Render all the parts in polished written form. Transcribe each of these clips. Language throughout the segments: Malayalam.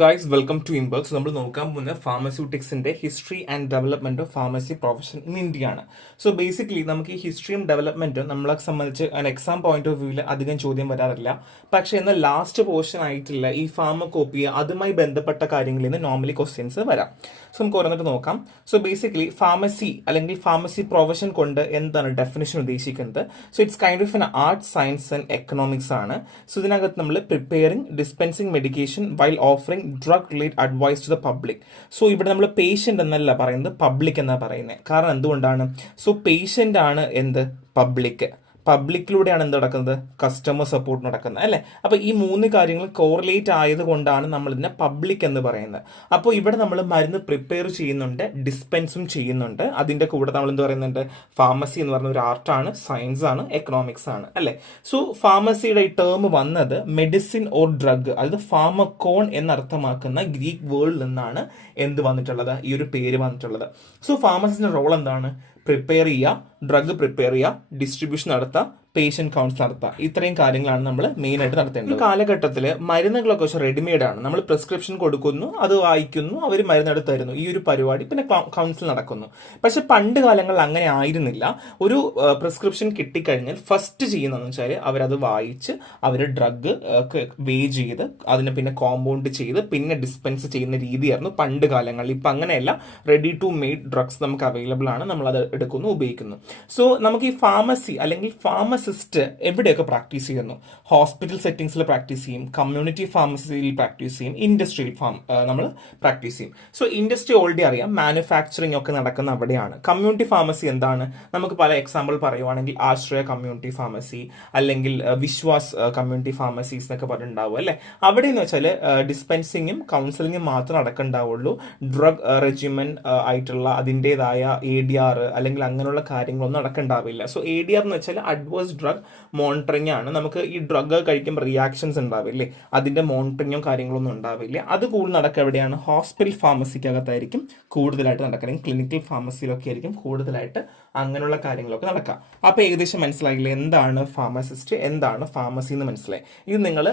Guys, welcome to impulse. നമ്മൾ നോക്കാൻ പോകുന്ന ഫാർമസ്യൂട്ടിക്സിന്റെ history and development of pharmacy profession in India ആണ്. സോ ബേസിക്കലി നമുക്ക് ഈ ഹിസ്റ്ററിയും ഡെവലപ്മെന്റും നമ്മളെ സംബന്ധിച്ച് എക്സാം പോയിന്റ് ഓഫ് വ്യൂവിൽ അധികം ചോദ്യം വരാറില്ല. പക്ഷേ എന്നാൽ ലാസ്റ്റ് പോർഷൻ ആയിട്ടുള്ള ഈ ഫാർമക്കോപ്പി അതുമായി ബന്ധപ്പെട്ട കാര്യങ്ങളിൽ നിന്ന് നോർമലി ക്വസ്റ്റ്യൻസ് വരാം. സോ നമുക്ക് ഓരോന്നിട്ട് നോക്കാം. സോ ബേസിക്കലി ഫാർമസി അല്ലെങ്കിൽ ഫാർമസി പ്രൊഫഷൻ കൊണ്ട് എന്താണ് ഡെഫിനിഷൻ ഉദ്ദേശിക്കുന്നത്? So it's kind of an art, science and economics ആണ്. സോ ഇതിനകത്ത് നമ്മൾ preparing, dispensing medication while offering drug related advice to the public. So ഇവിടെ നമ്മൾ പേഷ്യന്റ് എന്നല്ല പറയുന്നത്, പബ്ലിക് എന്നാണ് പറയുന്നത്. കാരണം എന്തുകൊണ്ടാണ്? സോ പേഷ്യന്റ് ആണ് എന്ത്? പബ്ലിക്കിലൂടെയാണ് എന്ത് നടക്കുന്നത്? കസ്റ്റമർ സപ്പോർട്ട് നടക്കുന്നത്, അല്ലേ? അപ്പോൾ ഈ മൂന്ന് കാര്യങ്ങൾ കോറിലേറ്റ് ആയതുകൊണ്ടാണ് നമ്മൾ ഇതിനെ പബ്ലിക് എന്ന് പറയുന്നത്. അപ്പോൾ ഇവിടെ നമ്മൾ മരുന്ന് പ്രിപ്പയർ ചെയ്യുന്നുണ്ട്, ഡിസ്പെൻസും ചെയ്യുന്നുണ്ട്. അതിൻ്റെ കൂടെ നമ്മൾ എന്ത് പറയുന്നുണ്ട്? ഫാർമസി എന്ന് പറയുന്ന ഒരു ആർട്ടാണ്, സയൻസ് ആണ്, എക്കണോമിക്സ് ആണ്, അല്ലേ? സോ ഫാർമസിയുടെ ഈ ടേം വന്നത് മെഡിസിൻ ഓർ ഡ്രഗ്, അതായത് ഫാർമക്കോൺ എന്നർത്ഥമാക്കുന്ന ഗ്രീക്ക് വേർഡിൽ നിന്നാണ് എന്ത് വന്നിട്ടുള്ളത്? ഈ ഒരു പേര് വന്നിട്ടുള്ളത്. സോ ഫാർമസിന്റെ റോൾ എന്താണ്? പ്രിപ്പയർ ചെയ്യുക, ഡ്രഗ് പ്രിപ്പയർ ചെയ്യുക, ഡിസ്ട്രിബ്യൂഷൻ നടത്തുക, പേഷ്യന്റ് കൗൺസിൽ നടത്തുക. ഇത്രയും കാര്യങ്ങളാണ് നമ്മൾ മെയിൻ ആയിട്ട് നടത്തേണ്ടത്. ഈ കാലഘട്ടത്തിൽ മരുന്നുകളൊക്കെ പക്ഷേ റെഡിമെയ്ഡ് ആണ്. നമ്മൾ പ്രിസ്ക്രിപ്ഷൻ കൊടുക്കുന്നു, അത് വായിക്കുന്നു, അവർ മരുന്നെടുത്ത് തരുന്നു. ഈ ഒരു പരിപാടി പിന്നെ കൗൺസിൽ നടക്കുന്നു. പക്ഷെ പണ്ട് കാലങ്ങളിൽ അങ്ങനെ ആയിരുന്നില്ല. ഒരു പ്രിസ്ക്രിപ്ഷൻ കിട്ടിക്കഴിഞ്ഞാൽ ഫസ്റ്റ് ചെയ്യുന്നതെന്ന് വെച്ചാൽ അവരത് വായിച്ച് അവർ ഡ്രഗ് വേ ചെയ്ത് അതിനെ പിന്നെ കോമ്പൗണ്ട് ചെയ്ത് പിന്നെ ഡിസ്പെൻസ് ചെയ്യുന്ന രീതിയായിരുന്നു പണ്ട് കാലങ്ങളിൽ. ഇപ്പം അങ്ങനെയല്ല, റെഡി ടു മെയ്ഡ് ഡ്രഗ്സ് നമുക്ക് അവൈലബിൾ ആണ്. നമ്മളത് എടുക്കുന്നു, ഉപയോഗിക്കുന്നു. സോ നമുക്ക് ഈ ഫാർമസി അല്ലെങ്കിൽ ഫാർമസിസ്റ്റ് എവിടെയൊക്കെ പ്രാക്ടീസ് ചെയ്യുന്നു? ഹോസ്പിറ്റൽ സെറ്റിംഗ്സിൽ പ്രാക്ടീസ് ചെയ്യും, കമ്മ്യൂണിറ്റി ഫാർമസിയിൽ പ്രാക്ടീസ് ചെയ്യും, ഇൻഡസ്ട്രിയൽ നമ്മൾ പ്രാക്ടീസ് ചെയ്യും. സോ ഇൻഡസ്ട്രി ഓൾറെഡി അറിയാം, മാനുഫാക്ചറിങ് ഒക്കെ നടക്കുന്ന അവിടെയാണ്. കമ്മ്യൂണിറ്റി ഫാർമസി എന്താണ്? നമുക്ക് പല എക്സാമ്പിൾ പറയുവാണെങ്കിൽ ആശ്രയ കമ്മ്യൂണിറ്റി ഫാർമസി അല്ലെങ്കിൽ വിശ്വാസ് കമ്മ്യൂണിറ്റി ഫാർമസീസ് എന്നൊക്കെ പറഞ്ഞിട്ടുണ്ടാവും, അല്ലേ? അവിടെ എന്ന് വെച്ചാൽ ഡിസ്പെൻസിങ്ങും കൗൺസിലിങ്ങും മാത്രം നടക്കണ്ടാവുള്ളൂ. ഡ്രഗ് റെജിമെൻ ആയിട്ടുള്ള അതിൻ്റെതായ ADR അല്ലെങ്കിൽ അങ്ങനെയുള്ള കാര്യങ്ങളൊന്നും നടക്കണ്ടാവില്ല. സോ ADR എന്ന് വെച്ചാൽ അഡ്വേഴ്സ് ഡ്രഗ് മോണിറ്ററിംഗ് ആണ്. നമുക്ക് ഈ ഡ്രഗ് കഴിക്കുമ്പോൾ റിയാക്ഷൻസ് ഉണ്ടാവില്ലേ, അതിന്റെ മോണിറ്ററിങ്ങോ കാര്യങ്ങളൊന്നും ഉണ്ടാവില്ല. അത് കൂടുതൽ നടക്കുക എവിടെയാണ്? ഹോസ്പിറ്റൽ ഫാർമസിക്കകത്തായിരിക്കും കൂടുതലായിട്ട് നടക്കുന്നത്. ക്ലിനിക്കൽ ഫാർമസിയിലൊക്കെ ആയിരിക്കും കൂടുതലായിട്ട് അങ്ങനെയുള്ള കാര്യങ്ങളൊക്കെ നടക്കുക. അപ്പോൾ ഏകദേശം മനസ്സിലായില്ലേ എന്താണ് ഫാർമസിസ്റ്റ്, എന്താണ് ഫാർമസി എന്ന് മനസ്സിലായി. ഇത് നിങ്ങൾ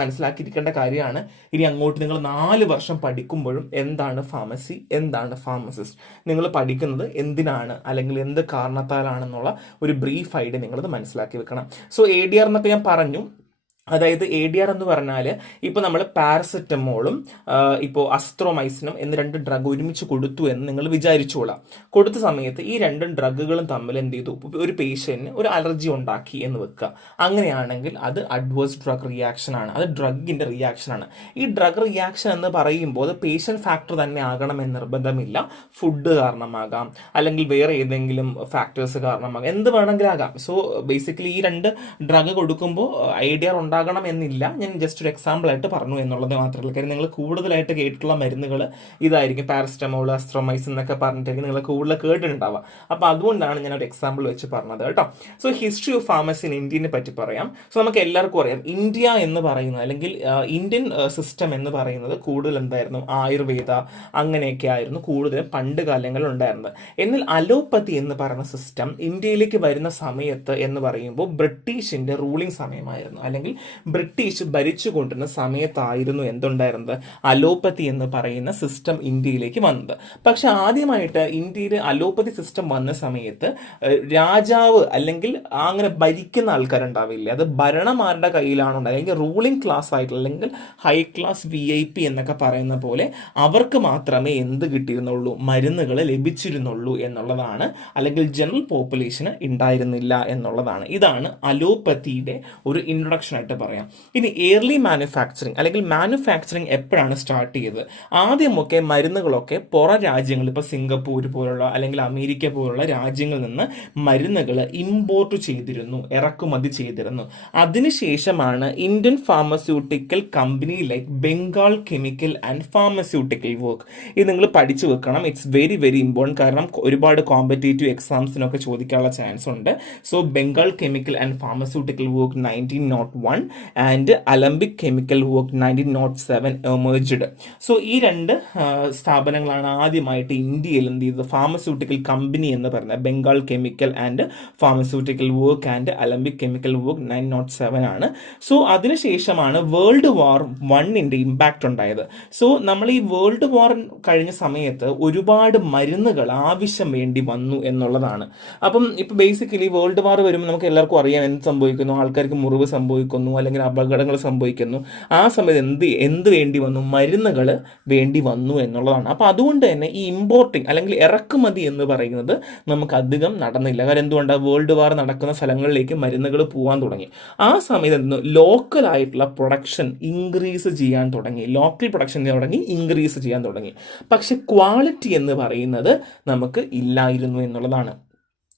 മനസ്സിലാക്കിയിരിക്കേണ്ട കാര്യമാണ്. ഇനി അങ്ങോട്ട് നിങ്ങൾ 4 വർഷം പഠിക്കുമ്പോഴും എന്താണ് ഫാർമസി, എന്താണ് ഫാർമസിസ്റ്റ്, നിങ്ങൾ പഠിക്കുന്നത് എന്തിനാണ് അല്ലെങ്കിൽ എന്ത് കാരണത്താലാണെന്നുള്ള ഒരു ബ്രീഫ് ഐഡിയ നിങ്ങളത് മനസ്സിലാക്കി വെക്കണം. സോ ADR എന്നൊക്കെ ഞാൻ പറഞ്ഞു. അതായത് ADR എന്ന് പറഞ്ഞാൽ ഇപ്പോൾ നമ്മൾ പാരസെറ്റമോളും ഇപ്പോൾ അസ്ത്രോമൈസിനും എന്ന് 2 ഡ്രഗ് ഒരുമിച്ച് കൊടുത്തു എന്ന് നിങ്ങൾ വിചാരിച്ചോളാം. കൊടുത്ത സമയത്ത് ഈ 2 ഡ്രഗുകളും തമ്മിൽ എന്ത് ചെയ്തു? ഒരു പേഷ്യന്റിന് ഒരു അലർജി ഉണ്ടാക്കി എന്ന് വെക്കുക. അങ്ങനെയാണെങ്കിൽ അത് അഡ്വേഴ്സ് ഡ്രഗ് റിയാക്ഷൻ ആണ്, അത് ഡ്രഗിന്റെ റിയാക്ഷൻ ആണ്. ഈ ഡ്രഗ് റിയാക്ഷൻ എന്ന് പറയുമ്പോൾ അത് പേഷ്യന്റ് ഫാക്ടർ തന്നെ ആകണമെന്ന് നിർബന്ധമില്ല. ഫുഡ് കാരണമാകാം, അല്ലെങ്കിൽ വേറെ ഏതെങ്കിലും ഫാക്ടേഴ്സ് കാരണമാകാം, എന്ത് വേണമെങ്കിലും ആകാം. സോ ബേസിക്കലി ഈ 2 ഡ്രഗ് കൊടുക്കുമ്പോൾ ADR ഉണ്ടാകണം എന്നില്ല. ഞാൻ ജസ്റ്റ് ഒരു എക്സാമ്പിൾ ആയിട്ട് പറഞ്ഞു എന്നുള്ളത് മാത്രമല്ല. കാര്യം നിങ്ങൾ കൂടുതലായിട്ട് കേട്ടിട്ടുള്ള മരുന്നുകൾ ഇതായിരിക്കും, പാരസെറ്റമോൾ, അസ്ട്രോമൈസിൻ എന്നൊക്കെ പറഞ്ഞിട്ടായിരിക്കും നിങ്ങൾ കൂടുതൽ കേട്ടിട്ടുണ്ടാവുക. അപ്പോൾ അതുകൊണ്ടാണ് ഞാൻ ഒരു എക്സാമ്പിൾ വെച്ച് പറഞ്ഞത് കേട്ടോ. So history of pharmacy in ഇന്ത്യനെ പറ്റി പറയാം. സോ നമുക്ക് എല്ലാവർക്കും അറിയാം, ഇന്ത്യ എന്ന് പറയുന്നത് അല്ലെങ്കിൽ ഇന്ത്യൻ സിസ്റ്റം എന്ന് പറയുന്നത് കൂടുതൽ എന്തായിരുന്നു? ആയുർവേദ അങ്ങനെയൊക്കെ ആയിരുന്നു കൂടുതലും പണ്ട് കാലങ്ങളിൽ ഉണ്ടായിരുന്നത്. എന്നാൽ അലോപ്പതി എന്ന് പറയുന്ന സിസ്റ്റം ഇന്ത്യയിലേക്ക് വരുന്ന സമയത്ത് എന്ന് പറയുമ്പോൾ ബ്രിട്ടീഷിന്റെ റൂളിംഗ് സമയമായിരുന്നു, അല്ലെങ്കിൽ ബ്രിട്ടീഷ് ഭരിച്ചുകൊണ്ടിരുന്ന സമയത്തായിരുന്നു എന്തുണ്ടായിരുന്നത്? അലോപ്പതി എന്ന് പറയുന്ന സിസ്റ്റം ഇന്ത്യയിലേക്ക് വന്നത്. പക്ഷെ ആദ്യമായിട്ട് ഇന്ത്യയിൽ അലോപ്പതി സിസ്റ്റം വന്ന സമയത്ത് രാജാവ് അല്ലെങ്കിൽ അങ്ങനെ ഭരിക്കുന്ന ആൾക്കാരുണ്ടാവില്ല, അത് ഭരണമാരുടെ കയ്യിലാണ് ഉണ്ടായത്. അല്ലെങ്കിൽ റൂളിംഗ് ക്ലാസ് ആയിട്ടുള്ള അല്ലെങ്കിൽ ഹൈ ക്ലാസ് VIP എന്നൊക്കെ പറയുന്ന പോലെ അവർക്ക് മാത്രമേ എന്ത് കിട്ടിയിരുന്നുള്ളൂ? മരുന്നുകൾ ലഭിച്ചിരുന്നുള്ളൂ എന്നുള്ളതാണ്. അല്ലെങ്കിൽ ജനറൽ പോപ്പുലേഷന് ഉണ്ടായിരുന്നില്ല എന്നുള്ളതാണ്. ഇതാണ് അലോപ്പതിയുടെ ഒരു ഇൻട്രൊഡക്ഷൻ ആയിട്ട് പറയാം. ഇനി ഏർലി മാനുഫാക്ചറിങ് അല്ലെങ്കിൽ മാനുഫാക്ചറിങ് എപ്പോഴാണ് സ്റ്റാർട്ട് ചെയ്തത്? ആദ്യമൊക്കെ മരുന്നുകളൊക്കെ പുറം രാജ്യങ്ങൾ, ഇപ്പോൾ സിംഗപ്പൂർ പോലുള്ള അല്ലെങ്കിൽ അമേരിക്ക പോലുള്ള രാജ്യങ്ങളിൽ നിന്ന് മരുന്നുകൾ ഇമ്പോർട്ട് ചെയ്തിരുന്നു, ഇറക്കുമതി ചെയ്തിരുന്നു. അതിനുശേഷമാണ് Indian pharmaceutical company like Bengal chemical and pharmaceutical work. ഇത് നിങ്ങൾ പഠിച്ചു വെക്കണം. It's very very important. കാരണം ഒരുപാട് കോമ്പറ്റേറ്റീവ് എക്സാംസിനൊക്കെ ചോദിക്കാനുള്ള ചാൻസ് ഉണ്ട്. So Bengal chemical and pharmaceutical work 1901 and Alembic chemical work 1907 emerged. So ഈ രണ്ട് സ്ഥാപനങ്ങളാണ് ആദ്യമായിട്ട് ഇന്ത്യയിൽ എന്ത് ചെയ്തത് ഫാർമസ്യൂട്ടിക്കൽ കമ്പനി എന്ന് പറഞ്ഞത്. Bengal chemical and pharmaceutical work and Alembic chemical work 1907 ആണ്. സോ അതിനുശേഷമാണ് വേൾഡ് വാർ വണ്ണിൻ്റെ ഇമ്പാക്റ്റ് ഉണ്ടായത്. സോ നമ്മൾ ഈ വേൾഡ് വാർ കഴിഞ്ഞ സമയത്ത് ഒരുപാട് മരുന്നുകൾ ആവശ്യം വേണ്ടി വന്നു എന്നുള്ളതാണ്. അപ്പം ഇപ്പം ബേസിക്കലി വേൾഡ് വാർ വരുമ്പോൾ നമുക്ക് എല്ലാവർക്കും അറിയാം എന്ത് സംഭവിക്കുന്നു, ആൾക്കാർക്ക് മുറിവ് സംഭവിക്കുന്നു, അല്ലെങ്കിൽ അപകടങ്ങൾ സംഭവിക്കുന്നു. ആ സമയത്ത് എന്ത് വേണ്ടി വന്നു, മരുന്നുകൾ വേണ്ടി വന്നു എന്നുള്ളതാണ്. അപ്പം അതുകൊണ്ട് തന്നെ ഈ ഇമ്പോർട്ടിങ് അല്ലെങ്കിൽ ഇറക്കുമതി എന്ന് പറയുന്നത് നമുക്ക് അധികം നടന്നില്ല. കാരണം എന്തുകൊണ്ടാണ്, വേൾഡ് വാർ നടക്കുന്ന സ്ഥലങ്ങളിലേക്ക് മരുന്നുകൾ പോകാൻ തുടങ്ങി. ആ സമയത്ത് ലോക്കലായിട്ടുള്ള പ്രൊഡക്ഷൻ ഇൻക്രീസ് ചെയ്യാൻ തുടങ്ങി, ലോക്കൽ പ്രൊഡക്ഷൻ ഇൻക്രീസ് ചെയ്യാൻ തുടങ്ങി. പക്ഷെ ക്വാളിറ്റി എന്ന് പറയുന്നത് നമുക്ക് ഇല്ലായിരുന്നു എന്നുള്ളതാണ്.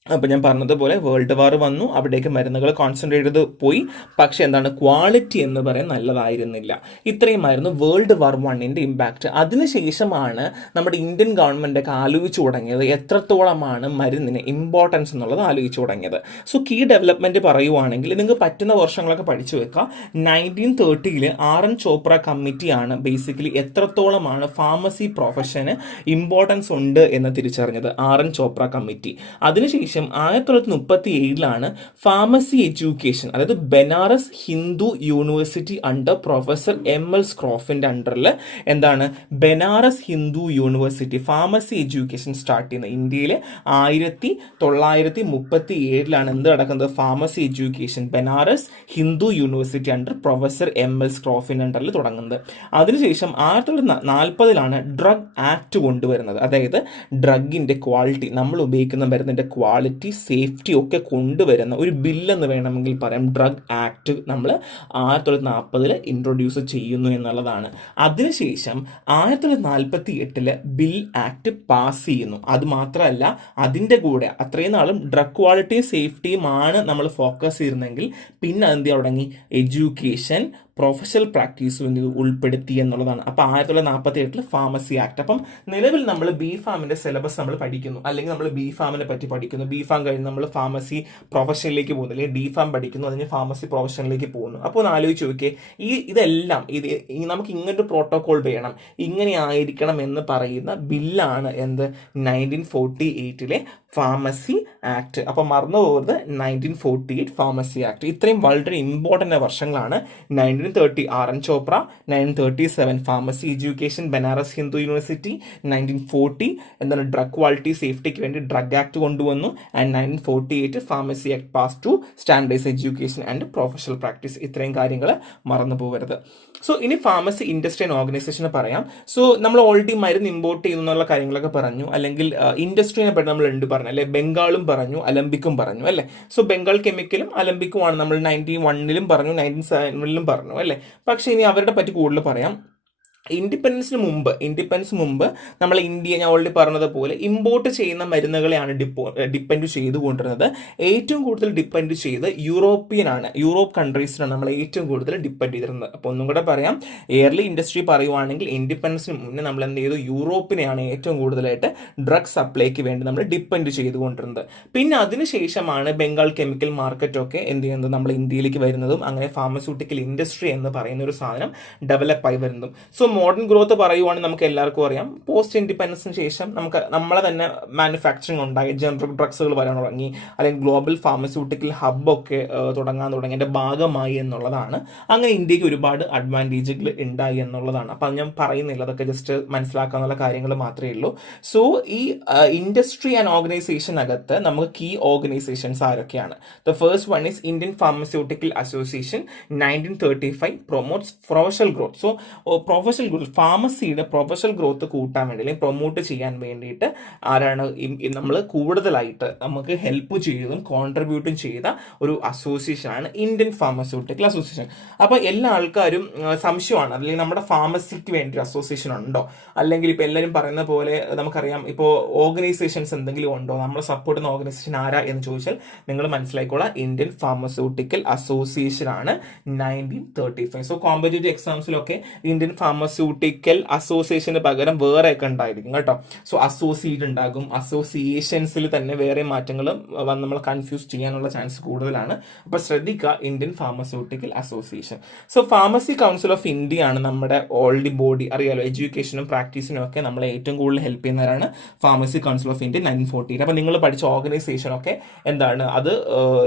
അപ്പോൾ ഞാൻ പറഞ്ഞതുപോലെ വേൾഡ് വാർ വന്നു, അവിടേക്ക് മരുന്നുകൾ കോൺസെൻട്രേറ്റ് ചെയ്ത് പോയി. പക്ഷെ എന്താണ്, ക്വാളിറ്റി എന്ന് പറയാൻ നല്ലതായിരുന്നില്ല. ഇത്രയുമായിരുന്നു വേൾഡ് വാർ വണ്ണിൻ്റെ ഇമ്പാക്റ്റ്. അതിനുശേഷമാണ് നമ്മുടെ ഇന്ത്യൻ ഗവൺമെൻറ്റൊക്കെ ആലോചിച്ചു തുടങ്ങിയത് എത്രത്തോളമാണ് മരുന്നിന് ഇമ്പോർട്ടൻസ് എന്നുള്ളത് ആലോചിച്ചു തുടങ്ങിയത്. സോ കീ ഡെവലപ്മെൻറ്റ് പറയുവാണെങ്കിൽ നിങ്ങൾക്ക് പറ്റുന്ന വർഷങ്ങളൊക്കെ പഠിച്ചു വെക്കുക. 1930 RN ചോപ്ര കമ്മിറ്റിയാണ് ബേസിക്കലി എത്രത്തോളമാണ് ഫാർമസി പ്രൊഫഷന് ഇമ്പോർട്ടൻസ് ഉണ്ട് എന്ന് തിരിച്ചറിഞ്ഞത്. RN Chopra committee. അതിനുശേഷം 1937 ഫാർമസി എഡ്യൂക്കേഷൻ, അതായത് Banaras Hindu university under professor ML സ്ക്രോഫിന്റെ അണ്ടറിൽ എന്താണ് Banaras Hindu university pharmacy education start ചെയ്യുന്നത്. ഇന്ത്യയിൽ 1937 എന്ത് നടക്കുന്നത്, pharmacy education Banaras Hindu university under professor ML സ്ക്രോഫിന്റെ അണ്ടറിൽ തുടങ്ങുന്നത്. അതിനുശേഷം 1940 ഡ്രഗ് ആക്ട് കൊണ്ടുവരുന്നത്. അതായത് ഡ്രഗിന്റെ ക്വാളിറ്റി, നമ്മൾ ഉപയോഗിക്കുന്ന മരുന്നിന്റെ ക്വാളിറ്റി, സേഫ്റ്റി ഒക്കെ കൊണ്ടുവരുന്ന ഒരു ബില്ലെന്ന് വേണമെങ്കിൽ പറയാം. ഡ്രഗ് ആക്ട് നമ്മൾ 1940 ഇൻട്രൊഡ്യൂസ് ചെയ്യുന്നു എന്നുള്ളതാണ്. അതിനുശേഷം 1948 ബിൽ ആക്ട് പാസ് ചെയ്യുന്നു. അത് മാത്രമല്ല, അതിൻ്റെ കൂടെ അത്രയും നാളും ഡ്രഗ് ക്വാളിറ്റിയും സേഫ്റ്റിയുമാണ് നമ്മൾ ഫോക്കസ് ചെയ്യുന്നതെങ്കിൽ പിന്നെ അതെന്ത് തുടങ്ങി, എഡ്യൂക്കേഷൻ പ്രൊഫഷണൽ പ്രാക്ടീസും ഉൾപ്പെടുത്തി എന്നുള്ളതാണ്. അപ്പോൾ 1948 ഫാർമസി ആക്ട്. അപ്പം നിലവിൽ നമ്മൾ ബി ഫാമിൻ്റെ സിലബസ് നമ്മൾ പഠിക്കുന്നു, അല്ലെങ്കിൽ നമ്മൾ ബി ഫാമിനെ പറ്റി പഠിക്കുന്നു. ബി ഫാം കഴിഞ്ഞ് നമ്മൾ ഫാർമസി പ്രൊഫഷനിലേക്ക് പോകുന്നു, അല്ലെങ്കിൽ ഡി ഫാം പഠിക്കുന്നു, അതിന് ഫാർമസി പ്രൊഫഷനിലേക്ക് പോകുന്നു. അപ്പോൾ ഒന്ന് ആലോചിച്ച് നോക്കിയേ, ഇതെല്ലാം നമുക്ക് ഇങ്ങനൊരു പ്രോട്ടോകോൾ വേണം, ഇങ്ങനെ ആയിരിക്കണം എന്ന് പറയുന്ന ബില്ലാണ് എന്ത് 1948 ഫാർമസി ആക്ട്. അപ്പം മറന്നു പോകരുത്, 1948 ഫാർമസി ആക്ട്. ഇത്രയും വളരെ ഇമ്പോർട്ടൻ്റ് വർഷങ്ങളാണ്. 1930 RN Chopra, 1937 pharmacy education Banaras Hindu university, 1940 എന്താണ് ഡ്രഗ് ക്വാളിറ്റി സേഫ്റ്റിക്ക് വേണ്ടി ഡ്രഗ് ആക്ട് കൊണ്ടുവന്നു, and 1948 pharmacy act pass to standardise education and professional practice. ഇത്രയും കാര്യങ്ങൾ മറന്നു പോകരുത്. സോ ഇനി ഫാർമസി ഇൻഡസ്ട്രി ആൻഡ് ഓർഗനൈസേഷനെ പറയാം. സോ നമ്മൾ ഓൾറെഡി മരുന്ന് ഇമ്പോർട്ട് ചെയ്യുന്നുള്ള കാര്യങ്ങളൊക്കെ പറഞ്ഞു, അല്ലെങ്കിൽ ഇൻഡസ്ട്രീനെ പറ്റി നമ്മൾ രണ്ട് പറഞ്ഞു അല്ലെ, ബംഗാളും പറഞ്ഞു, അലംബിക്കും പറഞ്ഞു അല്ലേ. സോ ബംഗാൾ കെമിക്കലും അലംബിക്കുമാണ് നമ്മൾ 1991 പറഞ്ഞു, 1997 പറഞ്ഞു അല്ലേ. പക്ഷേ ഇനി അവരുടെ പറ്റി കൂടുതൽ പറയാം. ഇൻഡിപെൻഡൻസിന് മുമ്പ് നമ്മൾ ഇന്ത്യ, ഞാൻ ഓൾറെഡി പറഞ്ഞതുപോലെ ഇമ്പോർട്ട് ചെയ്യുന്ന മരുന്നുകളെയാണ് ഡിപ്പെൻഡ് ചെയ്തുകൊണ്ടിരുന്നത്. ഏറ്റവും കൂടുതൽ ഡിപ്പെൻഡ് ചെയ്ത് യൂറോപ്പ് കൺട്രീസിനാണ് നമ്മൾ ഏറ്റവും കൂടുതൽ ഡിപ്പെൻഡ് ചെയ്തിരുന്നത്. അപ്പോൾ ഒന്നും കൂടെ പറയാം, എയർലി ഇൻഡസ്ട്രി പറയുവാണെങ്കിൽ ഇൻഡിപെൻഡൻസിന് മുന്നേ നമ്മൾ എന്ത് ചെയ്തു, യൂറോപ്പിനെയാണ് ഏറ്റവും കൂടുതലായിട്ട് ഡ്രഗ് സപ്ലൈക്ക് വേണ്ടി നമ്മൾ ഡിപ്പെൻഡ് ചെയ്തുകൊണ്ടിരുന്നത്. പിന്നെ അതിനുശേഷമാണ് ബംഗാൾ കെമിക്കൽ മാർക്കറ്റൊക്കെ എന്ത് ചെയ്യുന്നത്, നമ്മൾ ഇന്ത്യയിലേക്ക് വരുന്നതും അങ്ങനെ ഫാർമസ്യൂട്ടിക്കൽ ഇൻഡസ്ട്രി എന്ന് പറയുന്ന ഒരു സാധനം ഡെവലപ്പായി വരുന്നതും. സോ മോഡേൺ ഗ്രോത്ത് പറയുവാണെങ്കിൽ നമുക്ക് എല്ലാവർക്കും അറിയാം, പോസ്റ്റ് ഇൻഡിപെൻഡൻസിന് ശേഷം നമ്മളെ തന്നെ മാനുഫാക്ചറിങ് ഉണ്ടായി, ജനറിക് ഡ്രഗ്സുകൾ വരാൻ തുടങ്ങി, അല്ലെങ്കിൽ ഗ്ലോബൽ ഫാർമസ്യൂട്ടിക്കൽ ഹബ്ബൊക്കെ തുടങ്ങാൻ തുടങ്ങി, അതിൻ്റെ ഭാഗമായി എന്നുള്ളതാണ്. അങ്ങനെ ഇന്ത്യക്ക് ഒരുപാട് അഡ്വാൻറ്റേജുകൾ ഉണ്ടായി എന്നുള്ളതാണ്. അപ്പം ഞാൻ പറയുന്നില്ല, അതൊക്കെ ജസ്റ്റ് മനസ്സിലാക്കാനുള്ള കാര്യങ്ങൾ മാത്രമേ ഉള്ളൂ. സോ ഈ ഇൻഡസ്ട്രി ആൻഡ് ഓർഗനൈസേഷനകത്ത് നമുക്ക് കീ ഓർഗനൈസേഷൻസ് ആരൊക്കെയാണ്? The first one is Indian pharmaceutical association. 1935 promotes professional growth. So professional growth, ഫാർമസിയുടെ പ്രൊഫഷണൽ ഗ്രോത്ത് കൂട്ടാൻ വേണ്ടി അല്ലെങ്കിൽ പ്രൊമോട്ട് ചെയ്യാൻ വേണ്ടിയിട്ട് ആരാണ് നമ്മൾ കൂടുതലായിട്ട് നമുക്ക് ഹെൽപ്പ് ചെയ്തതും കോൺട്രിബ്യൂട്ടും ചെയ്ത ഒരു അസോസിയേഷനാണ് ഇന്ത്യൻ ഫാർമസ്യൂട്ടിക്കൽ അസോസിയേഷൻ. അപ്പോൾ എല്ലാ ആൾക്കാരും സംശയമാണ്, അല്ലെങ്കിൽ നമ്മുടെ ഫാർമസിക്ക് വേണ്ടി ഒരു അസോസിയേഷൻ ഉണ്ടോ, അല്ലെങ്കിൽ ഇപ്പോൾ എല്ലാവരും പറയുന്ന പോലെ നമുക്കറിയാം ഇപ്പോൾ ഓർഗനൈസേഷൻസ് എന്തെങ്കിലും ഉണ്ടോ, നമ്മൾ സപ്പോർട്ട് ചെയ്യുന്ന ഓർഗനൈസേഷൻ ആരാ എന്ന് ചോദിച്ചാൽ നിങ്ങൾ മനസ്സിലാക്കിക്കോളാം, ഇന്ത്യൻ ഫാർമസ്യൂട്ടിക്കൽ അസോസിയേഷൻ ആണ് 1935. സോ കോമ്പറ്റേറ്റീവ് എക്സാംസിലൊക്കെ ഇന്ത്യൻ ഫാർമസ്യൂട്ടിക്കൽ ഫാർമസ്യൂട്ടിക്കൽ അസോസിയേഷന് പകരം വേറെ ഒക്കെ ഉണ്ടായിരിക്കും കേട്ടോ. സോ അസോസിയേറ്റ് ഉണ്ടാകും, അസോസിയേഷൻസിൽ തന്നെ വേറെ മാറ്റങ്ങളും നമ്മൾ കൺഫ്യൂസ് ചെയ്യാനുള്ള ചാൻസ് കൂടുതലാണ്. അപ്പോൾ ശ്രദ്ധിക്കുക, Indian pharmaceutical association. So pharmacy council of India ആണ് നമ്മുടെ ഓൾഡ് ബോഡി, അറിയാലോ, എഡ്യൂക്കേഷനും പ്രാക്ടീസിനും ഒക്കെ നമ്മളെ ഏറ്റവും കൂടുതൽ ഹെൽപ്പ് ചെയ്യുന്നവരാണ് ഫാർമസി കൗൺസിൽ ഓഫ് ഇന്ത്യ 1948. അപ്പോൾ നിങ്ങൾ പഠിച്ച ഓർഗനൈസേഷൻ ഒക്കെ എന്താണ്, അത്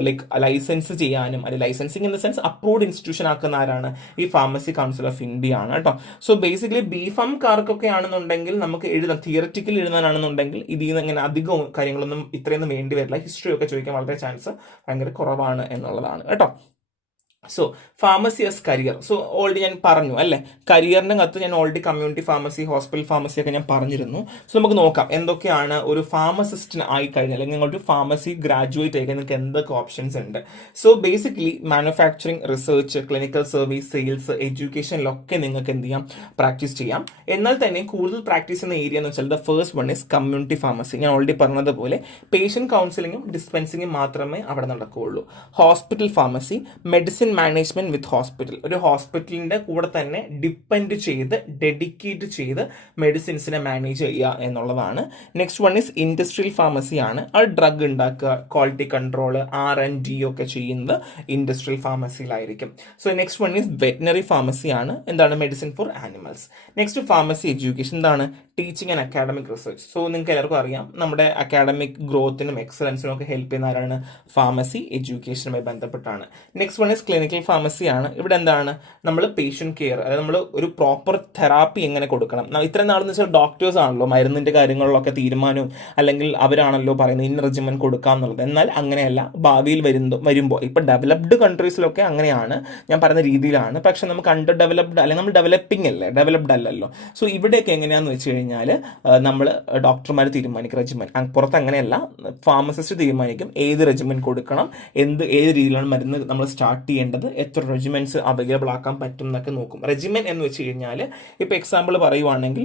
ലൈക്ക് ലൈസൻസ് ചെയ്യാനും, അല്ലെങ്കിൽ licensing in the sense approved institution ആക്കുന്ന ആരാണ്, ഈ ഫാർമസി കൗൺസിൽ ഓഫ് ഇന്ത്യ ആണ് കേട്ടോ. സോ ബേസിക്കലി ബിഫാംകാർക്കൊക്കെ ആണെന്നുണ്ടെങ്കിൽ നമുക്ക് എഴുതാം, തിയററ്റിക്കൽ എഴുതാനാണെന്നുണ്ടെങ്കിൽ ഇതിൽ നിന്ന് ഇങ്ങനെ അധികം കാര്യങ്ങളൊന്നും ഇത്രയൊന്നും വേണ്ടി വരില്ല. ഹിസ്റ്ററി ഒക്കെ ചോദിക്കാൻ വളരെ ചാൻസ് ഭയങ്കര കുറവാണ് എന്നുള്ളതാണ് കേട്ടോ. So pharmacy as career. So already ഞാൻ പറഞ്ഞു അല്ലേ, കരിയറിൻ്റെ കത്ത് ഞാൻ already community pharmacy, hospital pharmacy ഒക്കെ ഞാൻ പറഞ്ഞിരുന്നു. സോ നമുക്ക് നോക്കാം എന്തൊക്കെയാണ് ഒരു ഫാർമസിസ്റ്റിന് ആയി കഴിഞ്ഞാൽ, അല്ലെങ്കിൽ നിങ്ങളൊരു ഫാർമസി ഗ്രാജുവേറ്റ് ആയി നിങ്ങൾക്ക് എന്തൊക്കെ ഓപ്ഷൻസ് ഉണ്ട്. So basically manufacturing, research, clinical service, sales, എഡ്യൂക്കേഷനിലൊക്കെ നിങ്ങൾക്ക് എന്ത് ചെയ്യാം, പ്രാക്ടീസ് ചെയ്യാം. എന്നാൽ തന്നെ കൂടുതൽ പ്രാക്ടീസ് ചെയ്യുന്ന ഏരിയ എന്ന് വെച്ചാൽ the first one is community pharmacy. ഞാൻ ഓൾറെഡി പറഞ്ഞതുപോലെ പേഷ്യന്റ് കൗൺസിലിങ്ങും ഡിസ്പെൻസിങ്ങും മാത്രമേ അവിടെ നടക്കുകയുള്ളൂ. Hospital pharmacy, medicine management with hospital. ഒരു ഹോസ്പിറ്റലിന്റെ കൂടെ തന്നെ ഡിപ്പെൻഡ് ചെയ്ത്, ഡെഡിക്കേറ്റ് ചെയ്ത് മെഡിസിൻസിനെ മാനേജ് ചെയ്യുക എന്നുള്ളതാണ്. Next one is industrial pharmacy ആണ്. അത് ഡ്രഗ് ഉണ്ടാക്കുക, ക്വാളിറ്റി കൺട്രോൾ, R&D ഒക്കെ ചെയ്യുന്നത് ഇൻഡസ്ട്രിയൽ ഫാർമസിയിലായിരിക്കും. So next one is veterinary pharmacy ആണ്. എന്താണ്, medicine for animals. Next pharmacy education, എന്താണ്, teaching and academic research. So നിങ്ങൾക്ക് എല്ലാവർക്കും അറിയാം, നമ്മുടെ അക്കാഡമിക് ഗ്രോത്തിനും എക്സലൻസിനും ഒക്കെ ഹെൽപ്പ് ചെയ്യുന്ന ആരാണ്, ഫാർമസി എഡ്യൂക്കേഷനുമായി ബന്ധപ്പെട്ടാണ്. Next one is clinical pharmacy ആണ്. ഇവിടെ എന്താണ്, നമ്മൾ പേഷ്യന്റ് കെയർ, അതായത് നമ്മൾ ഒരു പ്രോപ്പർ തെറാപ്പി എങ്ങനെ കൊടുക്കണം. ഇത്രയും നാളെന്ന് വെച്ചാൽ ഡോക്ടേഴ്സ് ആണല്ലോ മരുന്നിന്റെ കാര്യങ്ങളിലൊക്കെ തീരുമാനവും, അല്ലെങ്കിൽ അവരാണല്ലോ പറയുന്നത് ഇന്ന റെജിമെൻ കൊടുക്കാം എന്നുള്ളത്. എന്നാൽ അങ്ങനെയല്ല, ഭാവിയിൽ വരുമ്പോൾ ഇപ്പൊ ഡെവലപ്ഡ് കൺട്രീസിലൊക്കെ അങ്ങനെയാണ്, ഞാൻ പറയുന്ന രീതിയിലാണ്. പക്ഷെ നമുക്ക് അണ്ടർ ഡെവലപ്ഡ്, അല്ലെങ്കിൽ നമ്മൾ ഡെവലപ്പിംഗ് അല്ലേ, ഡെവലപ്ഡ് അല്ലല്ലോ. സോ ഇവിടെയൊക്കെ എങ്ങനെയാന്ന് വെച്ച് കഴിഞ്ഞാൽ നമ്മൾ ഡോക്ടർമാർ തീരുമാനിക്കും റെജിമെൻ. പുറത്ത് അങ്ങനെയല്ല, ഫാർമസിസ്റ്റ് തീരുമാനിക്കും ഏത് റെജിമെൻ കൊടുക്കണം, ഏത് രീതിയിലാണ് മരുന്ന് നമ്മൾ സ്റ്റാർട്ട് ചെയ്യേണ്ടത്, എത്ര റെജിമെന്റ്സ് അവൈലബിൾ ആക്കാൻ പറ്റും എന്നൊക്കെ നോക്കും. റെജിമെൻ എന്ന് വെച്ച് കഴിഞ്ഞാൽ ഇപ്പോൾ എക്സാമ്പിൾ പറയുവാണെങ്കിൽ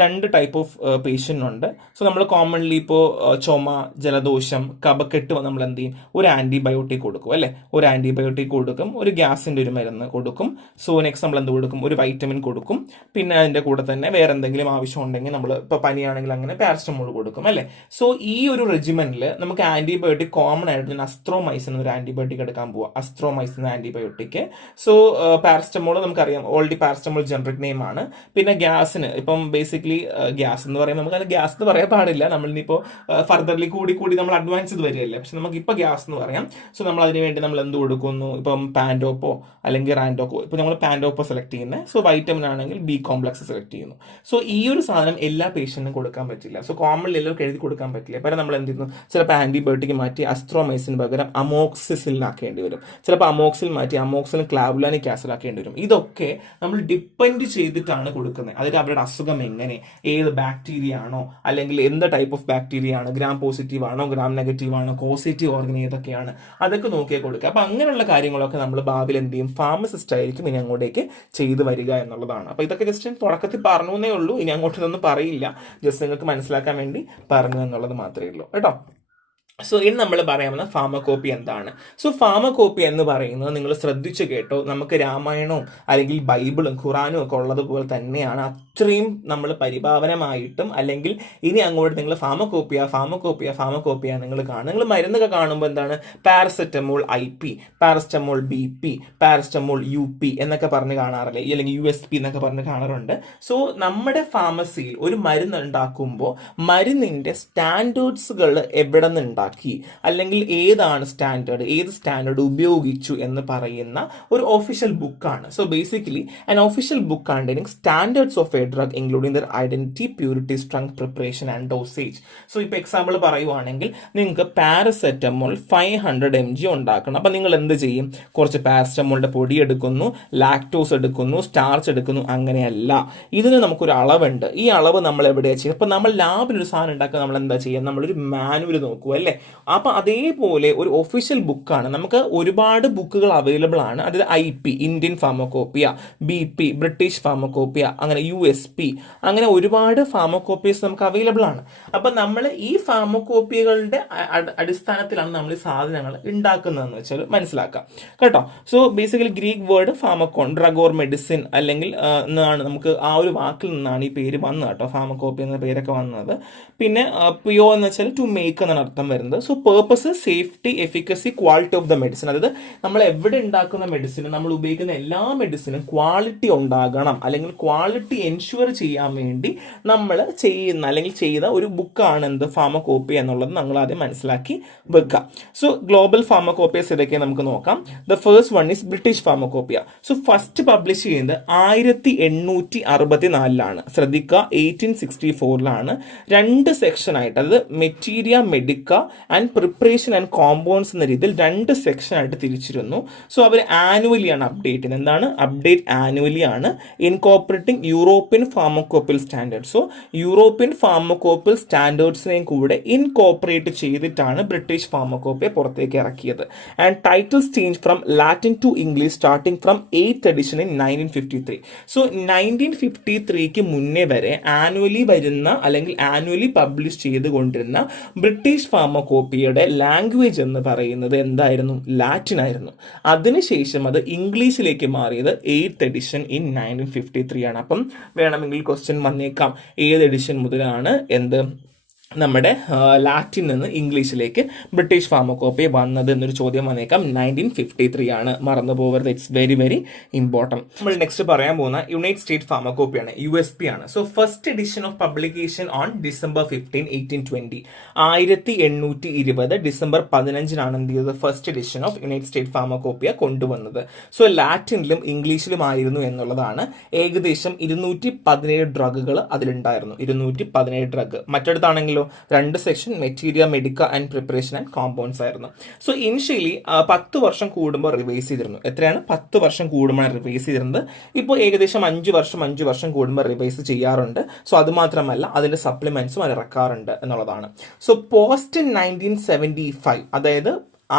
2 ടൈപ്പ് ഓഫ് പേഷ്യൻ്റ് ഉണ്ട്. സോ നമ്മൾ കോമൺലി ഇപ്പോൾ ചുമ, ജലദോഷം, കഫക്കെട്ട് നമ്മൾ എന്ത് ചെയ്യും, ഒരു ആൻറ്റിബയോട്ടിക് കൊടുക്കും അല്ലേ, ഒരു ആൻറ്റിബയോട്ടിക് കൊടുക്കും, ഒരു ഗ്യാസിൻ്റെ ഒരു മരുന്ന് കൊടുക്കും. സോ നെക്സ്റ്റ് നമ്മൾ എന്ത് കൊടുക്കും, ഒരു വൈറ്റമിൻ കൊടുക്കും. പിന്നെ അതിൻ്റെ കൂടെ തന്നെ വേറെ എന്തെങ്കിലും ആവശ്യം ഉണ്ടെങ്കിൽ നമ്മൾ ഇപ്പോൾ പനിയാണെങ്കിൽ അങ്ങനെ പാരസ്റ്റമോൾ കൊടുക്കും അല്ലേ. സോ ഈ ഒരു റെജിമെന്റിൽ നമുക്ക് ആൻറ്റിബയോട്ടിക് കോമൺ ആയിട്ട് ഞാൻ അസ്ത്രോമൈസിൻ ഒരു ആൻറ്റിബയോട്ടിക് എടുക്കാൻ പോവാം, അസ്ത്രോമൈസിൻ ആൻറ്റിബയോട്ടിക്. സോ പാരസ്റ്റമോൾ നമുക്കറിയാം, ഓൾറെഡി പാരസ്റ്റമോൾ ജനറിക് നെയിം ആണ്. പിന്നെ ഗ്യാസിന് ഇപ്പം ബേസിക്കലി ഗ്യാസ് എന്ന് പറയുമ്പോൾ നമുക്ക് അത് ഗ്യാസ് എന്ന് പറയാൻ പാടില്ല, നമ്മളിനിപ്പോൾ ഫർദർലി കൂടി നമ്മൾ അഡ്വാൻസ് ചെയ്ത് വരികയല്ലേ. പക്ഷെ നമുക്കിപ്പോൾ ഗ്യാസ് എന്ന് പറയാം. സോ നമ്മൾ അതിന് വേണ്ടി നമ്മൾ എന്ത് കൊടുക്കുന്നു, ഇപ്പം പാൻഡോപ്പോ അല്ലെങ്കിൽ റാൻഡോപ്പോ. ഇപ്പോൾ നമ്മൾ പാൻഡോപ്പോ സെലക്ട് ചെയ്യുന്നത്. സോ വൈറ്റമിൻ ആണെങ്കിൽ ബി കോംപ്ലക്സ് സെലക്ട് ചെയ്യുന്നു. സോ ഈ ഒരു സാധനം എല്ലാ പേഷ്യന്റിനും കൊടുക്കാൻ പറ്റില്ല. സോ കോമൺലി എല്ലാവർക്കും എഴുതി കൊടുക്കാൻ പറ്റില്ല. പകരം നമ്മൾ എന്ത് ചെയ്യുന്നു, ചിലപ്പോൾ ആന്റിബയോട്ടിക് മാറ്റി അസ്ട്രോമൈസിന് പകരം അമോക്സിസിലിൻ ആക്കേണ്ടി വരും. ചിലപ്പോൾ അമോക്സിൽ മാറ്റി അമോക്സിലിൻ ക്ലാവുലാനിക് ആസിഡ് ആക്കേണ്ടി വരും. ഇതൊക്കെ നമ്മൾ ഡിപ്പെൻഡ് ചെയ്തിട്ടാണ് കൊടുക്കുന്നത്. അതായത് അവരുടെ അസുഖം എങ്ങനെ, ഏത് ബാക്ടീരിയ ആണോ, അല്ലെങ്കിൽ എന്ത് ടൈപ്പ് ഓഫ് ബാക്ടീരിയ ആണ്, ഗ്രാം പോസിറ്റീവ് ആണോ, ഗ്രാം നെഗറ്റീവ് ആണോ, കോസിറ്റീവ് ഓർഗൻ ഏതൊക്കെയാണ്, അതൊക്കെ നോക്കിയാൽ കൊടുക്കുക. അപ്പം അങ്ങനെയുള്ള കാര്യങ്ങളൊക്കെ നമ്മൾ ഭാവിയിൽ എന്ത് ചെയ്യും, ഫാർമസിസ്റ്റ് ആയിരിക്കും ഇനി അങ്ങോട്ടേക്ക് ചെയ്തു വരിക എന്നുള്ളതാണ്. അപ്പോൾ ഇതൊക്കെ ജസ്റ്റ് തുടക്കത്തിൽ പറഞ്ഞു എന്നേ ഉള്ളൂ, ഇനി അങ്ങോട്ട് ഇതൊന്നും പറയില്ല, ജസ്റ്റ് നിങ്ങൾക്ക് മനസ്സിലാക്കാൻ വേണ്ടി പറഞ്ഞു എന്നുള്ളത് മാത്രമേ ഉള്ളൂ കേട്ടോ. സോ ഇനി നമ്മൾ പറയാവുന്ന ഫാർമക്കോപ്പി എന്താണ്. സോ ഫാർമക്കോപ്പി എന്ന് പറയുന്നത് നിങ്ങൾ ശ്രദ്ധിച്ചു കേട്ടോ, നമുക്ക് രാമായണവും അല്ലെങ്കിൽ ബൈബിളും ഖുറാനും ഒക്കെ ഉള്ളതുപോലെ തന്നെയാണ്. അത്രയും നമ്മൾ പരിഭാവനമായിട്ടും, അല്ലെങ്കിൽ ഇനി അങ്ങോട്ട് നിങ്ങൾ ഫാർമക്കോപ്പിയ നിങ്ങൾ കാണും. നിങ്ങൾ മരുന്നൊക്കെ കാണുമ്പോൾ എന്താണ്, paracetamol IP, paracetamol BP, paracetamol UP എന്നൊക്കെ പറഞ്ഞ് കാണാറില്ലേ, അല്ലെങ്കിൽ USP എന്നൊക്കെ പറഞ്ഞ് കാണാറുണ്ട്. സോ നമ്മുടെ ഫാർമസിയിൽ ഒരു മരുന്ന് ഉണ്ടാക്കുമ്പോൾ മരുന്നിന്റെ സ്റ്റാൻഡേർഡ്സുകൾ എവിടെ നിന്ന് ഉണ്ടാക്കി, അല്ലെങ്കിൽ ഏതാണ് സ്റ്റാൻഡേർഡ്, ഏത് സ്റ്റാൻഡേർഡ് ഉപയോഗിച്ചു എന്ന് പറയുന്ന ഒരു ഒഫീഷ്യൽ ബുക്കാണ്. So basically an official book containing standards of A drug including there identity, purity, strength, preparation and dosage. So ഇപ്പോൾ എക്സാമ്പിൾ പറയുവാണെങ്കിൽ നിങ്ങൾക്ക് പാരസെറ്റമോൾ 500 mg ഉണ്ടാക്കണം. അപ്പം നിങ്ങൾ എന്ത് ചെയ്യും, കുറച്ച് പാരസെറ്റമോളിന്റെ പൊടി എടുക്കുന്നു, ലാക്ടോസ് എടുക്കുന്നു, സ്റ്റാർച്ച് എടുക്കുന്നു. അങ്ങനെയല്ല, ഇതിന് നമുക്കൊരു അളവുണ്ട്. ഈ അളവ് നമ്മൾ എവിടെയാണ് ചെയ്യുക, ഇപ്പം നമ്മൾ ലാബിൽ ഒരു സാധനം ഉണ്ടാക്കുക, നമ്മൾ എന്താ ചെയ്യുക, നമ്മളൊരു മാനുവൽ നോക്കുക അല്ലേ. അല്ലേ? അപ്പൊ അതേപോലെ ഒരു ഒഫീഷ്യൽ ബുക്കാണ്, നമുക്ക് ഒരുപാട് ബുക്കുകൾ അവൈലബിൾ ആണ്. അതായത് IP Indian pharmacopoeia, BP British pharmacopoeia, അങ്ങനെ USP, അങ്ങനെ ഒരുപാട് ഫാർമക്കോപ്പീസ് നമുക്ക് അവൈലബിൾ ആണ്. അപ്പൊ നമ്മൾ ഈ ഫാർമക്കോപ്പിയകളുടെ അടിസ്ഥാനത്തിലാണ് നമ്മൾ ഈ സാധനങ്ങൾ ഉണ്ടാക്കുന്നതെന്ന് വെച്ചാൽ മനസ്സിലാക്കാം കേട്ടോ. So basically Greek word pharmakon, drug or medicine, അല്ലെങ്കിൽ എന്നാണ് നമുക്ക് ആ ഒരു വാക്കിൽ നിന്നാണ് ഈ പേര് വന്നത് കേട്ടോ, ഫാർമക്കോപ്പി എന്ന പേരൊക്കെ വന്നത്. പിന്നെ പിയോ എന്ന് വെച്ചാൽ ടു മേക്ക് എന്നാണ് അർത്ഥം വരുന്നത്. So purpose, safety, efficacy, quality of the medicine. അതായത് നമ്മൾ എവിടെ ഉണ്ടാക്കുന്ന മെഡിസിനും, നമ്മൾ ഉപയോഗിക്കുന്ന എല്ലാ മെഡിസിനും ക്വാളിറ്റി ഉണ്ടാകണം, അല്ലെങ്കിൽ ക്വാളിറ്റി എൻഷുവർ ചെയ്യാൻ വേണ്ടി നമ്മൾ ചെയ്യുന്ന അല്ലെങ്കിൽ ചെയ്ത ഒരു ബുക്കാണ് എന്ത്, ഫാർമക്കോപ്പി എന്നുള്ളത് നമ്മൾ ആദ്യം മനസ്സിലാക്കി വെക്കാം. സോ ഗ്ലോബൽ ഫാർമക്കോപ്പിയസ് ഇതൊക്കെ നമുക്ക് നോക്കാം. The first one is British pharmacopoeia. So first publish ചെയ്യുന്നത് 1864 ശ്രദ്ധിക്കുക, 1864 രണ്ട് സെക്ഷൻ ആയിട്ട്, അതായത് materia medica and preparation and compounds എന്ന രീതിയിൽ രണ്ട് സെക്ഷൻ ആയിട്ട് തിരിച്ചിരുന്നു. സോ അവർ ആനുവലി ആണ് അപ്ഡേറ്റ് ചെയ്യുന്നത്. എന്താണ് അപ്ഡേറ്റ്? ആനുവലി ആണ്. Incorporating European pharmacopoeial standard. So European pharmacopoeial സ്റ്റാൻഡേർഡ്സിനെയും കൂടെ ഇൻകോപ്പറേറ്റ് ചെയ്തിട്ടാണ് ബ്രിട്ടീഷ് ഫാർമക്കോപ്പിയ പുറത്തേക്ക് ഇറക്കിയത്. And titles change from Latin to English starting from 8th edition in 1953. So 1953 മുന്നേ വരെ ആനുവലി വരുന്ന അല്ലെങ്കിൽ ആനുവലി പബ്ലിഷ് ചെയ്തുകൊണ്ടിരുന്ന ബ്രിട്ടീഷ് ഫാർമക്കോപ്പിയുടെ ലാംഗ്വേജ് എന്ന് പറയുന്നത് എന്തായിരുന്നു? ലാറ്റിൻ ആയിരുന്നു. അതിനുശേഷം അത് ഇംഗ്ലീഷിലേക്ക് മാറിയത് 8th edition in 1953 ആണ്. അപ്പം വേണമെങ്കിൽ ക്വസ്റ്റ്യൻ വന്നേക്കാം, ഏത് എഡിഷൻ മുതലാണ് എന്ത് നമ്മുടെ ലാറ്റിൻ നിന്ന് ഇംഗ്ലീഷിലേക്ക് ബ്രിട്ടീഷ് ഫാർമക്കോപ്പി വന്നത് എന്നൊരു ചോദ്യം വന്നേക്കാം. 1953 ആണ്, മറന്നു പോകരുത്. It's very very important. നമ്മൾ നെക്സ്റ്റ് പറയാൻ പോകുന്ന യുണൈറ്റഡ് സ്റ്റേറ്റ് ഫാർമക്കോപ്പിയാണ്, USP ആണ്. So first edition of publication on December 15, 1820. 1820 December 15 എന്ത് ചെയ്തത്? First edition of United state pharmacopoeia കൊണ്ടുവന്നത്. സോ ലാറ്റിനിലും ഇംഗ്ലീഷിലും ആയിരുന്നു എന്നുള്ളതാണ്. ഏകദേശം 217 ഡ്രഗുകൾ അതിലുണ്ടായിരുന്നു. 217 ഡ്രഗ്. മറ്റടുത്താണെങ്കിലും രണ്ട് section മെറ്റീരിയ medica and preparation and compounds ആയിരുന്നു. സോ ഇനിഷ്യലി 10 വർഷം കൂടുമ്പോൾ റിവൈസ് ചെയ്തിരുന്നു. എത്രയാണ്? 10 വർഷം കൂടുമ്പോൾ റിവൈസ് ചെയ്തിരുന്നത്. ഇപ്പോൾ ഏകദേശം 5 വർഷം കൂടുമ്പോൾ റിവൈസ് ചെയ്യാറുണ്ട്. സോ അത് മാത്രമല്ല, അതിന്റെ സപ്ലിമെന്റ്സും അത് ഇറക്കാറുണ്ട് എന്നുള്ളതാണ്. സോ പോസ്റ്റ് 1975, അതായത്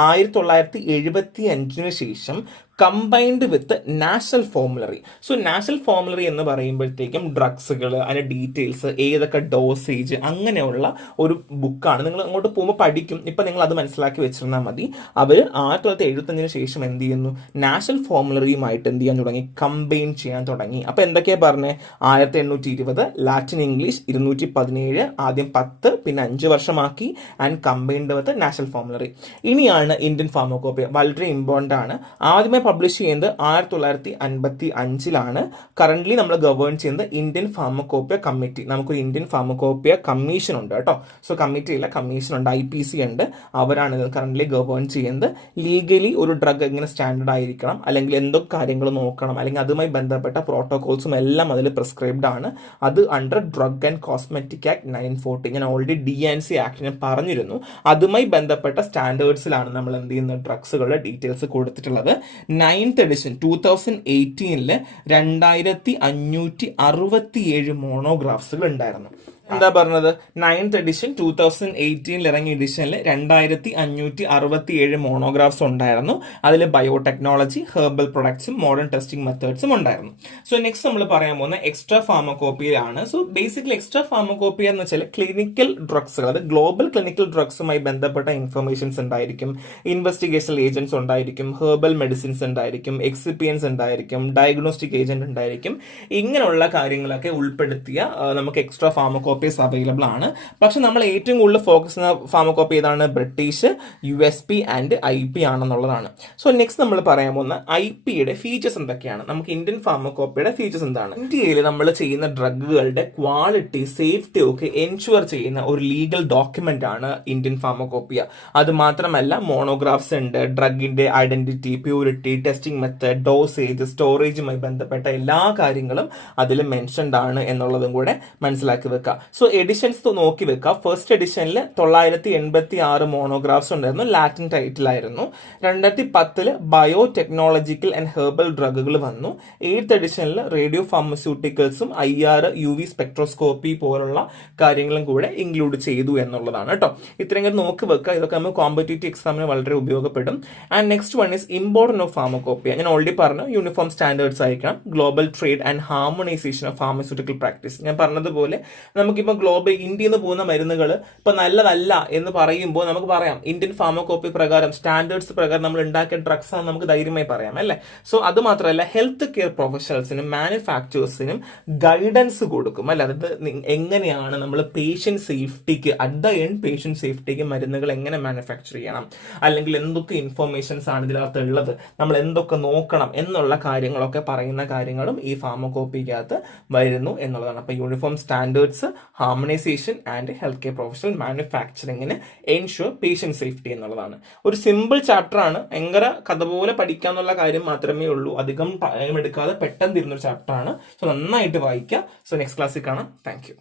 1975 ശേഷം combined with national formulary. So national formulary എന്ന് പറയുമ്പോഴത്തേക്കും ഡ്രഗ്സുകൾ, അതിന്റെ ഡീറ്റെയിൽസ്, ഏതൊക്കെ ഡോസേജ്, അങ്ങനെയുള്ള ഒരു ബുക്കാണ്. നിങ്ങൾ അങ്ങോട്ട് പോകുമ്പോൾ പഠിക്കും. ഇപ്പം നിങ്ങൾ അത് മനസ്സിലാക്കി വെച്ചിരുന്നാൽ മതി. അവർ 1975 ശേഷം എന്ത് ചെയ്യുന്നു? നാഷണൽ ഫോർമുലറിയുമായിട്ട് എന്ത് ചെയ്യാൻ തുടങ്ങി? കമ്പൈൻ ചെയ്യാൻ തുടങ്ങി. അപ്പോൾ എന്തൊക്കെയാണ് പറഞ്ഞത്? 1820 ലാറ്റിൻ ഇംഗ്ലീഷ്, 217 ആദ്യം 10 പിന്നെ 5 വർഷമാക്കി, and combined with national formulary. ഇനിയാണ് ഇന്ത്യൻ ഫാർമക്കോപ്പിയ. വളരെ ഇമ്പോർട്ടൻ്റ് ആണ്. ആദ്യമേ പബ്ലിഷ് ചെയ്യുന്നത് 1955. കറന്റ് നമ്മൾ ഗവേൺ ചെയ്യുന്നത് ഇന്ത്യൻ ഫാർമക്കോപ്പിയ കമ്മിറ്റി. നമുക്കൊരു ഇന്ത്യൻ ഫാർമക്കോപ്പിയ കമ്മീഷൻ ഉണ്ട് കേട്ടോ. സോ കമ്മിറ്റി ഇല്ല, കമ്മീഷൻ ഉണ്ട്, IPC ഉണ്ട്. അവരാണ് ഇത് കറന്റ് ഗവേൺ ചെയ്യുന്നത്. ലീഗലി ഒരു ഡ്രഗ് എങ്ങനെ സ്റ്റാൻഡേർഡ് ആയിരിക്കണം, അല്ലെങ്കിൽ എന്തൊക്കെ കാര്യങ്ങൾ നോക്കണം, അല്ലെങ്കിൽ അതുമായി ബന്ധപ്പെട്ട പ്രോട്ടോകോൾസും എല്ലാം അതിൽ പ്രിസ്ക്രൈബ്ഡ് ആണ്. അത് under drug and cosmetic act 1940. ഞാൻ ഓൾറെഡി DNC ആക്ട് ഞാൻ പറഞ്ഞിരുന്നു. അതുമായി ബന്ധപ്പെട്ട സ്റ്റാൻഡേർഡ്സിലാണ് നമ്മൾ എന്ത് ചെയ്യുന്നത്? ഡ്രഗ്സുകളുടെ ഡീറ്റെയിൽസ് കൊടുത്തിട്ടുള്ളത്. 9th edition 2018 2567 മോണോഗ്രാഫ്സുകൾ ഉണ്ടായിരുന്നു. എന്താ പറഞ്ഞത്? 9th edition 2018 ഇറങ്ങിയ എഡിഷനിൽ 2567 മോണോഗ്രാഫ്സ് ഉണ്ടായിരുന്നു. അതിൽ ബയോടെക്നോളജി, ഹെർബൽ പ്രൊഡക്ട്സും മോഡേൺ ടെസ്റ്റിംഗ് മെത്തേഡ്സും ഉണ്ടായിരുന്നു. സോ നെക്സ്റ്റ് നമ്മൾ പറയാൻ പോകുന്ന എക്സ്ട്രാ ഫാർമക്കോപ്പിയാണ്. സോ ബേസിക്കലി എക്സ്ട്രാ ഫാർമക്കോപ്പിയ എന്ന് വെച്ചാൽ ക്ലിനിക്കൽ ഡ്രഗ്സുകൾ, അത് ഗ്ലോബൽ ക്ലിനിക്കൽ ഡ്രഗ്സുമായി ബന്ധപ്പെട്ട ഇൻഫർമേഷൻസ് ഉണ്ടായിരിക്കും, ഇൻവെസ്റ്റിഗേഷൻ ഏജൻറ്റ്സ് ഉണ്ടായിരിക്കും, ഹെർബൽ മെഡിസിൻസ് ഉണ്ടായിരിക്കും, എക്സിപ്പിയൻസ് ഉണ്ടായിരിക്കും, ഡയഗ്നോസ്റ്റിക് ഏജന്റ് ഉണ്ടായിരിക്കും. ഇങ്ങനെയുള്ള കാര്യങ്ങളൊക്കെ ഉൾപ്പെടുത്തിയ നമുക്ക് എക്സ്ട്രാ ഫാർമക്കോപ്പി അവൈലബിൾ ആണ്. പക്ഷെ നമ്മൾ ഏറ്റവും കൂടുതൽ ഫോക്കസ് ചെയ്യുന്ന ഫാർമക്കോപ്പി ഏതാണ്? ബ്രിട്ടീഷ്, USP ആൻഡ് IP ആണെന്നുള്ളതാണ്. സോ നെക്സ്റ്റ് നമ്മൾ പറയാൻ പോകുന്ന IPയുടെ ഫീച്ചേഴ്സ് എന്തൊക്കെയാണ്? നമുക്ക് ഇന്ത്യൻ ഫാർമക്കോപ്പിയുടെ ഫീച്ചേഴ്സ് എന്താണ്? ഇന്ത്യയിൽ നമ്മൾ ചെയ്യുന്ന ഡ്രഗുകളുടെ ക്വാളിറ്റി, സേഫ്റ്റി ഒക്കെ എൻഷുവർ ചെയ്യുന്ന ഒരു ലീഗൽ ഡോക്യുമെന്റ് ആണ് ഇന്ത്യൻ ഫാർമക്കോപ്പിയ. അത് മാത്രമല്ല, മോണോഗ്രാഫ്സ് ഉണ്ട്, ഡ്രഗിന്റെ identity, purity, testing method, dosage, സ്റ്റോറേജുമായി ബന്ധപ്പെട്ട എല്ലാ കാര്യങ്ങളും അതിൽ മെൻഷൻഡ് ആണ് എന്നുള്ളതും കൂടെ മനസ്സിലാക്കി വെക്കുക. സോ എഡിഷൻസ് നോക്കി വെക്കുക. ഫസ്റ്റ് എഡിഷനിൽ 986 മോണോഗ്രാഫ്സ് ഉണ്ടായിരുന്നു, ലാറ്റിൻ ടൈറ്റിൽ ആയിരുന്നു. 2010 ബയോ ടെക്നോളജിക്കൽ ആൻഡ് ഹെർബൽ ഡ്രഗുകൾ വന്നു. 8th എഡിഷനിൽ റേഡിയോ ഫാർമസ്യൂട്ടിക്കൽസും IR UV സ്പെക്ട്രോസ്കോപ്പി പോലുള്ള കാര്യങ്ങളും കൂടെ ഇൻക്ലൂഡ് ചെയ്തു എന്നുള്ളതാണ് കേട്ടോ. ഇത്രയും നോക്കി വെക്കുക. ഇതൊക്കെ നമ്മൾ കോമ്പറ്റേറ്റീവ് എക്സാമിന് വളരെ ഉപയോഗപ്പെടും. And next one is importance of pharmacopoeia. ഞാൻ ഓൾറെഡി പറഞ്ഞു, യൂണിഫോം സ്റ്റാൻഡേർഡ്സ് ആയിരിക്കണം, global trade and harmonisation of pharmaceutical practice. ഞാൻ പറഞ്ഞതുപോലെ നമുക്കിപ്പോൾ ഇന്ത്യയിൽ നിന്ന് പോകുന്ന മരുന്നുകൾ ഇപ്പൊ നല്ലതല്ല എന്ന് പറയുമ്പോൾ നമുക്ക് പറയാം ഇന്ത്യൻ ഫാർമക്കോപ്പി പ്രകാരം സ്റ്റാൻഡേർഡ്സ് പ്രകാരം നമ്മൾ ഉണ്ടാക്കിയ ഡ്രഗ്സ് ആണ് നമുക്ക് ധൈര്യമായി പറയാം അല്ലേ. സോ അത് മാത്രമല്ല, ഹെൽത്ത് കെയർ പ്രൊഫഷണൽസിനും മാനുഫാക്ചേഴ്സിനും ഗൈഡൻസ് കൊടുക്കും അല്ലെ. അതായത് എങ്ങനെയാണ് നമ്മൾ പേഷ്യന്റ് സേഫ്റ്റിക്ക് അറ്റ് ദ എൻഡ് പേഷ്യന്റ് സേഫ്റ്റിക്ക് മരുന്നുകൾ എങ്ങനെ മാനുഫാക്ചർ ചെയ്യണം, അല്ലെങ്കിൽ എന്തൊക്കെ ഇൻഫർമേഷൻസ് ആണ് ഇതിനകത്ത് ഉള്ളത്, നമ്മൾ എന്തൊക്കെ നോക്കണം എന്നുള്ള കാര്യങ്ങളൊക്കെ പറയുന്ന കാര്യങ്ങളും ഈ ഫാർമക്കോപ്പിക്കകത്ത് വരുന്നു എന്നുള്ളതാണ്. അപ്പൊ uniform standards, harmonisation and health care professional മാനുഫാക്ചറിങ്ങിന് എൻഷുർ പേഷ്യന്റ് സേഫ്റ്റി എന്നുള്ളതാണ്. ഒരു സിമ്പിൾ ചാപ്റ്റർ ആണ്, ഭയങ്കര കഥ പോലെ പഠിക്കാന്നുള്ള കാര്യം മാത്രമേ ഉള്ളൂ. അധികം ടൈം എടുക്കാതെ പെട്ടെന്ന് തീരുന്ന ഒരു ചാപ്റ്റർ ആണ്. സോ നന്നായിട്ട് വായിക്കുക. സോ നെക്സ്റ്റ് ക്ലാസ്സിൽ കാണാം. Thank you.